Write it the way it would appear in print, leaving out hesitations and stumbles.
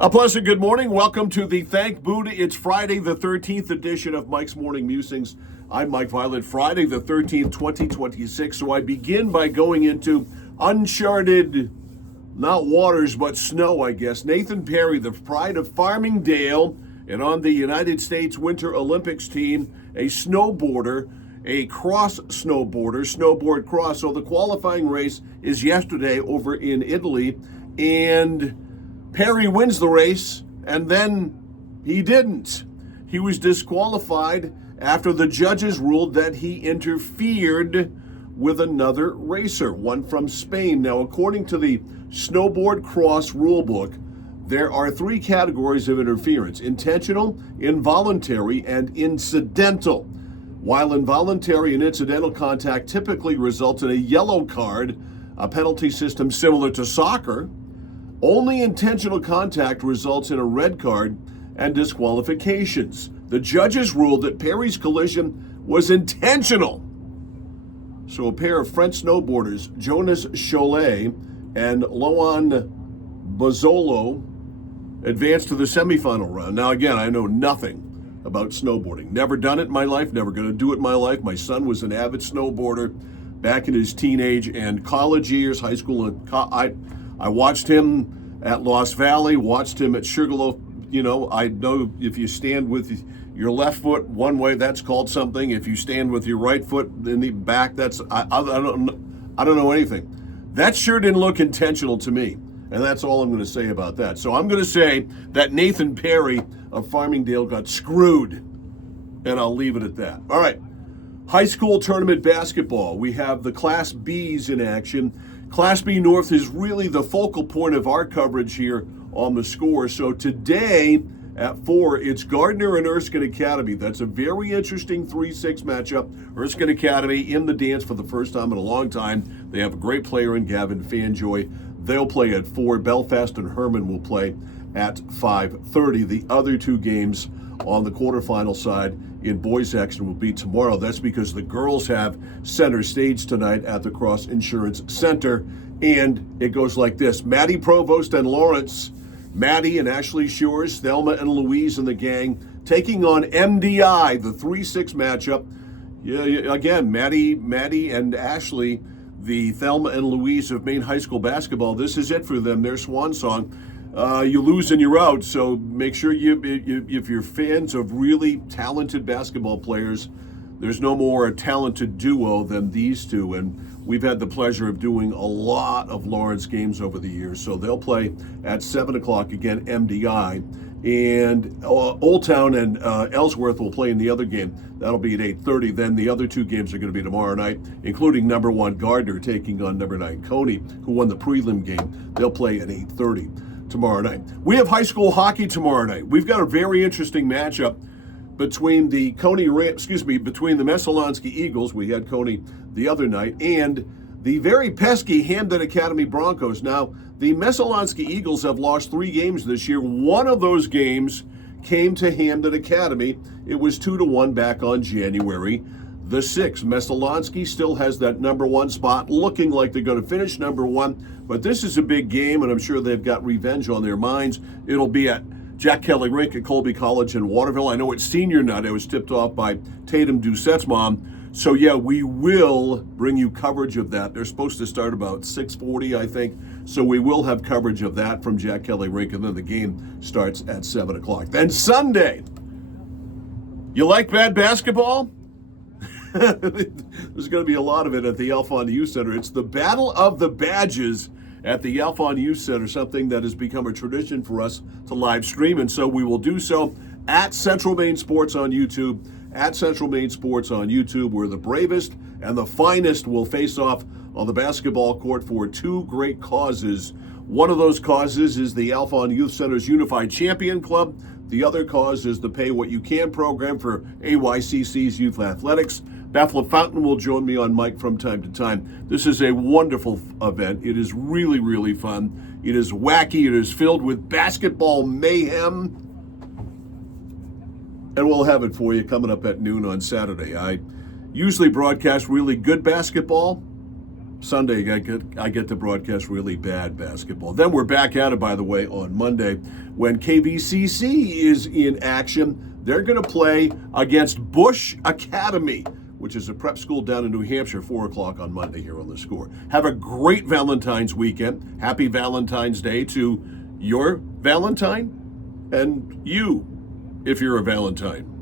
A pleasant good morning. Welcome to the Thank Buddha. It's Friday, the 13th edition of Mike's Morning Musings. I'm Mike Violet. Friday, the 13th, 2026. So I begin by going into uncharted, not waters, but snow, I guess. Nathan Perry, the pride of Farmingdale, and on the United States Winter Olympics team, a snowboarder, a cross snowboarder, snowboard cross. So the qualifying race is yesterday over in Italy, and Perry wins the race, and then he didn't. He was disqualified after the judges ruled that he interfered with another racer, one from Spain. Now, according to the snowboard cross rulebook, there are three categories of interference: intentional, involuntary, and incidental. While involuntary and incidental contact typically results in a yellow card, a penalty system similar to soccer, only intentional contact results in a red card and disqualifications. The judges ruled that Perry's collision was intentional. So a pair of French snowboarders, Jonas Cholet and Loan Bozzolo, advanced to the semifinal round. Now again, I know nothing about snowboarding. Never done it in my life, never going to do it in my life. My son was an avid snowboarder back in his teenage and college years, high school and I watched him at Lost Valley, watched him at Sugarloaf. You know, I know if you stand with your left foot one way, that's called something. If you stand with your right foot in the back, that's, I don't know anything. That sure didn't look intentional to me. And that's all I'm going to say about that. So I'm going to say that Nathan Perry of Farmingdale got screwed. And I'll leave it at that. All right. High school tournament basketball. We have the Class Bs in action. Class B North is really the focal point of our coverage here on The Score. So today at 4, it's Gardner and Erskine Academy. That's a very interesting 3-6 matchup. Erskine Academy in the dance for the first time in a long time. They have a great player in Gavin Fanjoy. They'll play at 4. Belfast and Herman will play at 5:30. The other two games on the quarterfinal side in boys action will be tomorrow. That's because the girls have center stage tonight at the Cross Insurance Center. And it goes like this: Maddie Provost and Lawrence, Maddie and Ashley Shores, Thelma and Louise and the gang taking on MDI, the 3-6 matchup. Yeah, again, Maddie and Ashley, the Thelma and Louise of Maine High School basketball. This is it for them, their swan song. You lose and you're out, so make sure if you're fans of really talented basketball players, there's no more talented duo than these two, and we've had the pleasure of doing a lot of Lawrence games over the years. So they'll play at 7 o'clock again, MDI, and Old Town and Ellsworth will play in the other game. That'll be at 8:30. Then the other two games are going to be tomorrow night, including number 1 Gardner taking on number 9 Coney, who won the prelim game. They'll play at 8:30 tomorrow night. We have high school hockey tomorrow night. We've got a very interesting matchup between the between the Messalonskee Eagles, we had Coney the other night, and the very pesky Hamden Academy Broncos. Now, the Messalonskee Eagles have lost 3 games this year. One of those games came to Hamden Academy. It was 2-1 back on January the 6th. Messalonskee still has that number 1 spot, looking like they're going to finish number 1. But this is a big game, and I'm sure they've got revenge on their minds. It'll be at Jack Kelly Rink at Colby College in Waterville. I know it's senior night. I was tipped off by Tatum Doucette's mom. So, yeah, we will bring you coverage of that. They're supposed to start about 6:40, I think. So we will have coverage of that from Jack Kelly Rink, and then the game starts at 7 o'clock. Then Sunday, you like bad basketball? There's going to be a lot of it at the Alphon Youth Center. It's the Battle of the Badges at the Alphon Youth Center, something that has become a tradition for us to live stream. And so we will do so at Central Maine Sports on YouTube. At Central Maine Sports on YouTube, where the bravest and the finest will face off on the basketball court for 2 great causes. One of those causes is the Alphon Youth Center's Unified Champion Club. The other cause is the Pay What You Can program for AYCC's Youth Athletics. Beth LaFountain will join me on mic from time to time. This is a wonderful event. It is really, really fun. It is wacky. It is filled with basketball mayhem. And we'll have it for you coming up at noon on Saturday. I usually broadcast really good basketball, Sunday, I get to broadcast really bad basketball. Then we're back at it, by the way, on Monday when KVCC is in action. They're going to play against Bush Academy, which is a prep school down in New Hampshire, 4 o'clock on Monday here on The Score. Have a great Valentine's weekend. Happy Valentine's Day to your Valentine and you, if you're a Valentine.